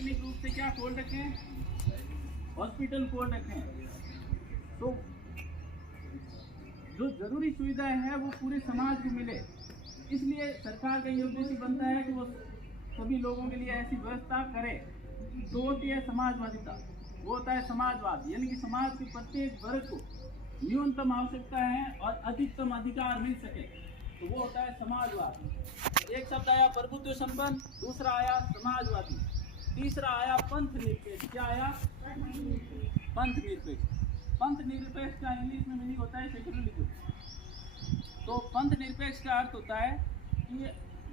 सार्वजनिक रूप से क्या खोल रखे हैं, हॉस्पिटल खोल रखे हैं। तो जो जरूरी सुविधाएं हैं वो पूरे समाज को मिले, इसलिए सरकार का ये उद्देश्य बनता है कि वो सभी लोगों के लिए ऐसी व्यवस्था करे। तो होती है समाजवादिता, वो होता है समाजवाद, यानी कि समाज के प्रत्येक वर्ग को न्यूनतम आवश्यकता है और अधिकतम अधिकार मिल सके, तो वो होता है समाजवाद। एक शब्द आया प्रभुत्व संपन्न, दूसरा आया समाजवादी, तीसरा आया पंथ निरपेक्ष। क्या आया? पंथ निरपेक्ष। पंथ निरपेक्ष का इंग्लिश में मीनिंग होता है सेक्युलरिज्म। तो पंथ निरपेक्ष का अर्थ होता है कि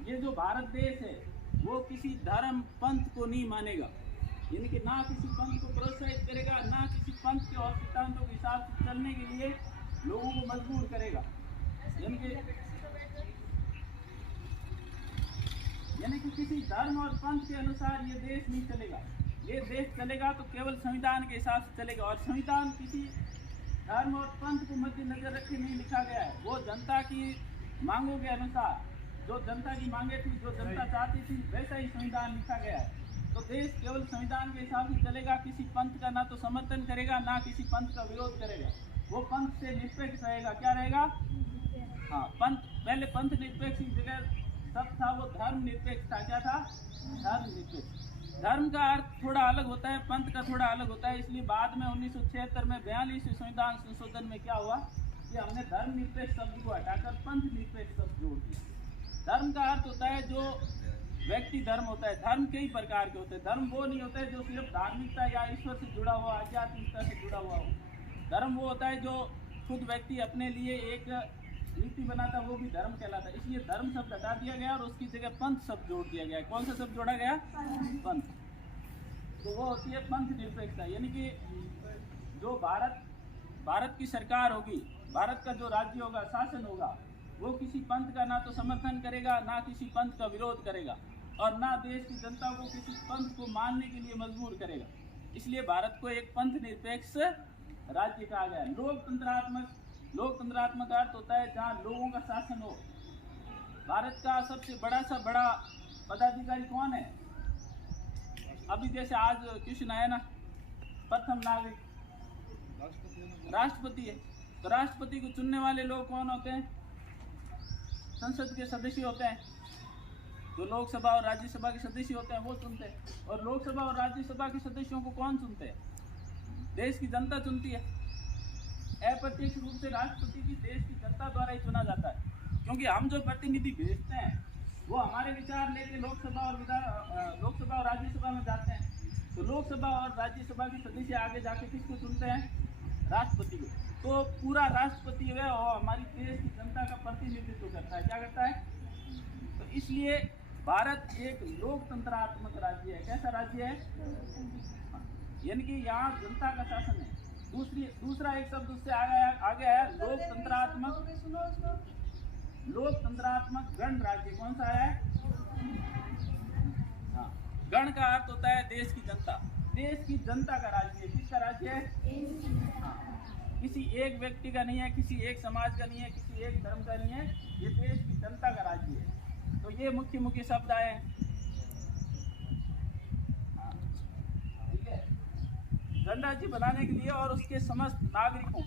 ये जो भारत देश है वो किसी धर्म पंथ को नहीं मानेगा, यानी कि ना किसी पंथ को प्रोत्साहित करेगा, ना किसी पंथ के और सिद्धांतों के हिसाब से चलने के लिए लोगों को मजबूर करेगा। यानी कि किसी धर्म और पंथ के अनुसार ये देश नहीं चलेगा। ये देश चलेगा तो केवल संविधान के हिसाब से चलेगा, और संविधान किसी धर्म और पंथ को मद्देनजर रखे नहीं लिखा गया है। वो जनता की मांगों के अनुसार, जो जनता की मांगे थी, जो जनता चाहती थी, वैसा ही संविधान लिखा गया है। तो देश केवल संविधान के हिसाब से चलेगा, किसी पंथ का ना तो समर्थन करेगा, ना किसी पंथ का विरोध करेगा। वो पंथ से निरपेक्ष रहेगा। क्या रहेगा? हाँ, पंथ, पहले पंथ निरपेक्ष की जगह सब था वो धर्म निरपेक्ष था। क्या था? धर्म निरपेक्ष। धर्म का अर्थ थोड़ा अलग होता है, पंथ का थोड़ा अलग होता है। इसलिए बाद में 1976 में 42वें संविधान संशोधन में क्या हुआ कि हमने धर्म निरपेक्ष शब्द को हटाकर पंथ निरपेक्ष शब्द जोड़ दिया। धर्म का अर्थ होता है जो व्यक्ति धर्म होता है। धर्म कई प्रकार के होते हैं। धर्म वो नहीं होता है जो सिर्फ धार्मिकता या ईश्वर से जुड़ा हुआ, आध्यात्मिकता से जुड़ा हुआ हो। धर्म वो होता है जो खुद व्यक्ति अपने लिए एक नीति बनाता, वो भी धर्म कहलाता है। इसलिए धर्म शब्द हटा दिया गया और उसकी जगह पंथ शब्द जोड़ दिया गया। कौन सा शब्द जोड़ा गया? पंथ। तो वो होती है पंथ निरपेक्षता, यानी कि जो भारत की सरकार होगी, भारत का जो राज्य होगा, शासन होगा, वो किसी पंथ का ना तो समर्थन करेगा, ना किसी पंथ का विरोध करेगा, और ना देश की जनता को किसी पंथ को मानने के लिए मजबूर करेगा। इसलिए भारत को एक पंथ निरपेक्ष राज्य कहा गया है। लोकतंत्रात्मक अर्थ होता है जहाँ लोगों का शासन हो। भारत का सबसे बड़ा पदाधिकारी कौन है? अभी जैसे आज क्वेश्चन आया ना, प्रथम नागरिक राष्ट्रपति है। तो राष्ट्रपति को चुनने वाले लोग कौन होते हैं? संसद के सदस्य होते हैं। जो लोकसभा और राज्यसभा के सदस्य होते हैं वो चुनते हैं। और लोकसभा और राज्यसभा के सदस्यों को कौन चुनते हैं? देश की जनता चुनती है। अप्रत्यक्ष रूप से राष्ट्रपति भी देश की जनता द्वारा ही चुना जाता है, क्योंकि हम जो प्रतिनिधि भेजते हैं वो हमारे विचार लेके लोकसभा और राज्यसभा में जाते हैं। तो लोकसभा और राज्यसभा के सदस्य आगे जाके किसको चुनते हैं? राष्ट्रपति को। तो पूरा राष्ट्रपति है और हमारी देश की जनता का प्रतिनिधित्व करता है। क्या करता है? तो इसलिए भारत एक लोकतंत्रात्मक राज्य है। कैसा राज्य है? यानी कि यहाँ जनता का शासन है। दूसरा एक शब्द उससे आगे आया लोकतंत्रात्मक गण राज्य। कौन सा है? हाँ, गण का अर्थ होता है देश की जनता। देश की जनता का राज्य है। किसका राज्य है? हाँ, किसी एक व्यक्ति का नहीं है, किसी एक समाज का नहीं है, किसी एक धर्म का नहीं है, ये देश की जनता का राज्य है। तो ये मुख्य शब्द आए हैं। गणराज्य बनाने के लिए और उसके समस्त नागरिकों को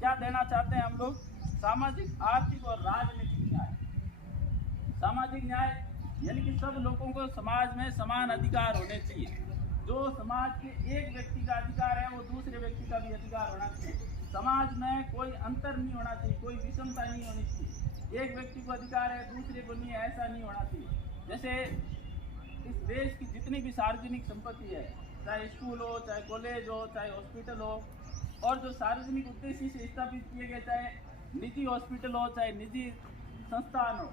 क्या देना चाहते हैं हम लोग? सामाजिक, आर्थिक और राजनीतिक न्याय। सामाजिक न्याय यानी कि सब लोगों को समाज में समान अधिकार होने चाहिए। जो समाज के एक व्यक्ति का अधिकार है वो दूसरे व्यक्ति का भी अधिकार होना चाहिए। समाज में कोई अंतर नहीं होना चाहिए, कोई विषमता नहीं होनी चाहिए। एक व्यक्ति को अधिकार है, दूसरे को नहीं है, ऐसा नहीं होना चाहिए। जैसे इस देश की जितनी भी सार्वजनिक संपत्ति है, चाहे स्कूल हो, चाहे कॉलेज हो, चाहे हॉस्पिटल हो, और जो सार्वजनिक उद्देश्य से स्थापित किए गए, चाहे निजी हॉस्पिटल हो, चाहे निजी संस्थान हो,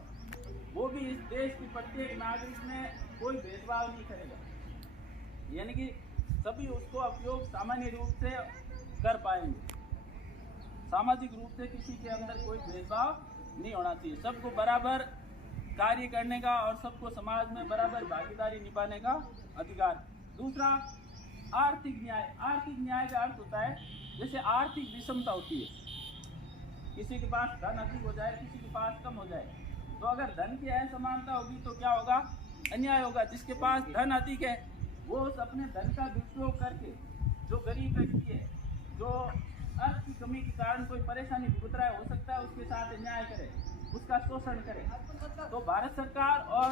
वो भी इस देश के प्रत्येक नागरिक में कोई भेदभाव नहीं करेगा। यानी कि सभी उसको उपयोग सामान्य रूप से कर पाएंगे। सामाजिक रूप से किसी के अंदर कोई भेदभाव नहीं होना चाहिए। सबको बराबर कार्य करने का और सबको समाज में बराबर भागीदारी निभाने का अधिकार। दूसरा, आर्थिक न्याय। आर्थिक न्याय का अर्थ होता है जैसे आर्थिक विषमता होती है, किसी के पास धन अधिक हो जाए, किसी के पास कम हो जाए, तो अगर धन की असमानता होगी तो क्या होगा? अन्याय होगा। जिसके पास धन अधिक है वो उस अपने धन का दुरुपयोग करके जो गरीब व्यक्ति है, जो अर्थ की कमी के कारण कोई परेशानी भुगत रहा है, हो सकता है उसके साथ अन्याय करे, उसका शोषण करे। तो भारत सरकार और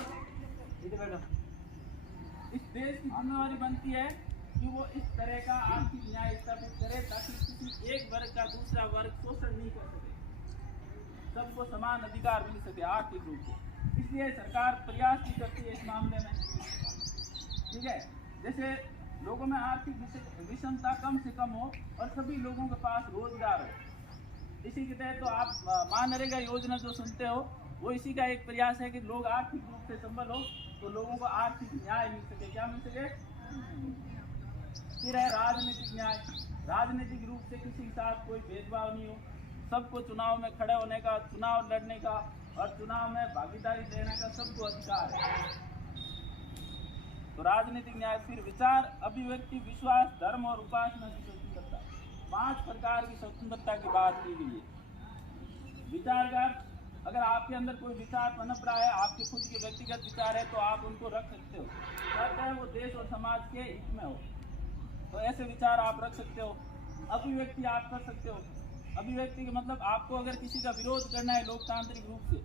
इस देश की जिम्मेवारी बनती है कि वो इस तरह का आर्थिक न्याय स्थापित करे ताकि किसी एक वर्ग का दूसरा वर्ग शोषण नहीं कर सके, सबको समान अधिकार मिल सके आर्थिक रूप से। इसलिए सरकार प्रयास भी करती है इस मामले में। ठीक है, जैसे लोगों में आर्थिक विषमता कम से कम हो और सभी लोगों के पास रोजगार हो। इसी के तहत तो आप मनरेगा योजना जो सुनते हो, वो इसी का एक प्रयास है कि लोग आर्थिक रूप से संबल हो तो लोगों को आर्थिक न्याय मिल सके। क्या मिल सके? फिर है राजनीतिक न्याय। राजनीतिक रूप से किसी के साथ कोई भेदभाव नहीं हो, सबको चुनाव में खड़े होने का, चुनाव लड़ने का और चुनाव में भागीदारी देने का सबको अधिकार है। तो राजनीतिक न्याय। फिर विचार, अभिव्यक्ति, विश्वास, धर्म और उपासना की स्वतंत्रता। 5 प्रकार की स्वतंत्रता की बात की गई है। विचार का, अगर आपके अंदर कोई विचार पनप रहा है, आपके खुद के व्यक्तिगत विचार है, तो आप उनको रख सकते हो, चाहे वो देश और समाज के हित में हो, तो ऐसे विचार आप रख सकते हो। अभिव्यक्ति आप कर सकते हो। अभिव्यक्ति का मतलब आपको अगर किसी का विरोध करना है लोकतांत्रिक रूप से,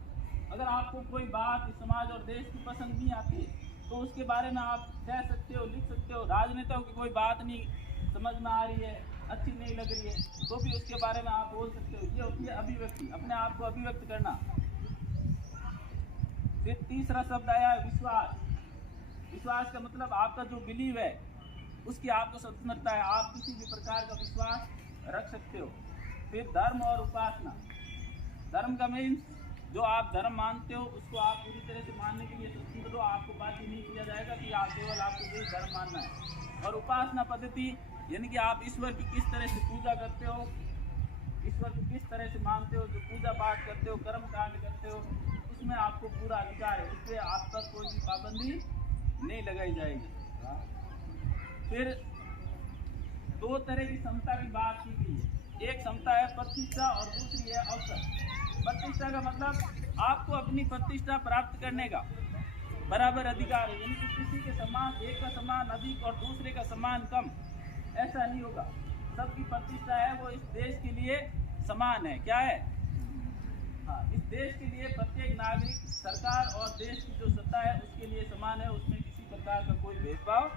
अगर आपको कोई बात समाज और देश की पसंद नहीं आती है तो उसके बारे में आप कह सकते हो, लिख सकते हो। राजनेताओं की कोई बात नहीं समझ में आ रही है, अच्छी नहीं लग रही है, तो भी उसके बारे में आप बोल सकते हो। ये होती है अभिव्यक्ति, अपने आप को अभिव्यक्त करना। फिर तीसरा शब्द आया है विश्वास। विश्वास का मतलब आपका जो बिलीव है उसकी आपको स्वतंत्रता है, आप किसी भी प्रकार का विश्वास रख सकते हो। फिर धर्म और उपासना। धर्म का मीन्स जो आप धर्म मानते हो उसको आप पूरी तरह से मानने के लिए स्वतंत्र हो, आपको बाध्य नहीं किया जाएगा कि आप केवल आपको यही धर्म मानना है। और उपासना पद्धति यानी कि आप ईश्वर की किस तरह से पूजा करते हो, ईश्वर को किस तरह से मानते हो, जो पूजा पाठ करते हो, कर्म कांड करते हो, उसमें आपको पूरा अधिकार है, इसलिए आप पर कोई भी पाबंदी नहीं लगाई जाएगी। फिर 2 तरह की समता की बात की गई है। एक समता है प्रतिष्ठा और दूसरी है अवसर। प्रतिष्ठा का मतलब आपको अपनी प्रतिष्ठा प्राप्त करने का बराबर अधिकार है, यानी कि किसी के समान, एक का समान अधिक और दूसरे का समान कम, ऐसा नहीं होगा। सबकी प्रतिष्ठा है वो इस देश के लिए समान है। क्या है? हाँ, इस देश के लिए प्रत्येक नागरिक, सरकार और देश की जो सत्ता है उसके लिए समान है, उसमें किसी प्रकार का कोई भेदभाव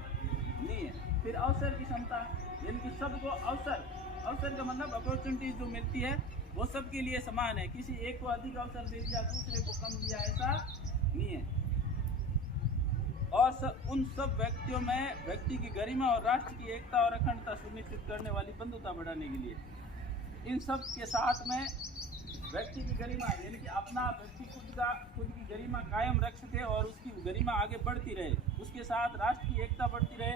नहीं है। फिर अवसर की क्षमता, यानी कि सबको अवसर, अवसर का मतलब अपॉर्चुनिटी जो मिलती है वो सबके लिए समान है, किसी एक को अधिक अवसर दे दिया, दूसरे को कम दिया, ऐसा नहीं है। और उन सब व्यक्तियों में व्यक्ति की गरिमा और राष्ट्र की एकता और अखंडता सुनिश्चित करने वाली बंधुता बढ़ाने के लिए, इन सब के साथ में व्यक्ति की गरिमा यानी कि अपना व्यक्ति खुद की गरिमा कायम रख सके और उसकी गरिमा आगे बढ़ती रहे, उसके साथ राष्ट्र की एकता बढ़ती रहे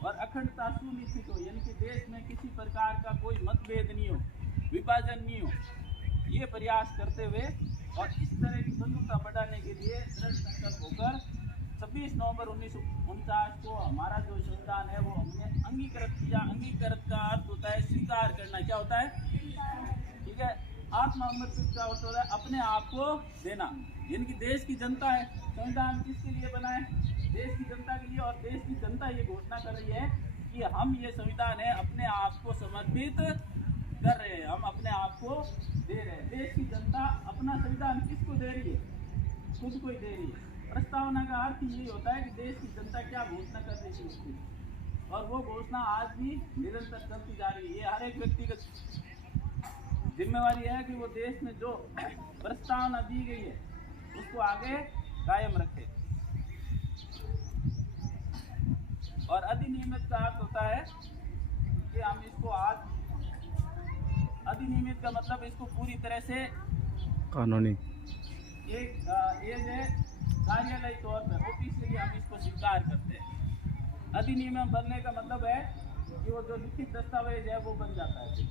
और अखंडता सुनिश्चित हो, यानी कि देश में किसी प्रकार का कोई मतभेद नहीं हो, विभाजन नहीं हो, ये प्रयास करते हुए और इस तरह की बंधुता बढ़ाने के लिए दृढ़ संकल्प होकर 26 नवंबर 1949 को हमारा जो संविधान है वो हमने अंगीकृत किया। अंगीकृत का अर्थ होता है स्वीकार करना। क्या होता है? ठीक है। आत्मसमर्पित का अर्थ होता है अपने आप को देना, यानी कि देश की जनता है। संविधान किसके लिए बना है? देश की जनता के लिए, और देश की जनता ये घोषणा कर रही है कि हम ये संविधान है अपने आप को समर्पित कर रहे हैं, हम अपने आप को दे रहे हैं। देश की जनता अपना संविधान किसको दे रही है? खुद को ही दे रही है। प्रस्तावना का अर्थ यही होता है कि देश की जनता क्या घोषणा कर रही थी उसकी, और वो घोषणा आज भी निरंतर चलती जा रही है। ये हर एक व्यक्तिगत जिम्मेवारी है कि वो देश में जो प्रस्तावना दी गई है उसको आगे कायम रखे। और अधिनियमित का अर्थ होता है कि हम इसको आज, अधिनियमित का मतलब इसको पूरी तरह से कानूनी एक कार्यालय तौर पर ऑफिशियली हम इसको स्वीकार करते हैं। अधिनियम बनने का मतलब है कि वो जो लिखित दस्तावेज है वो बन जाता है।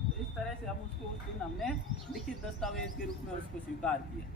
तो इस तरह से हम उसको उस दिन हमने लिखित दस्तावेज के रूप में उसको स्वीकार किया।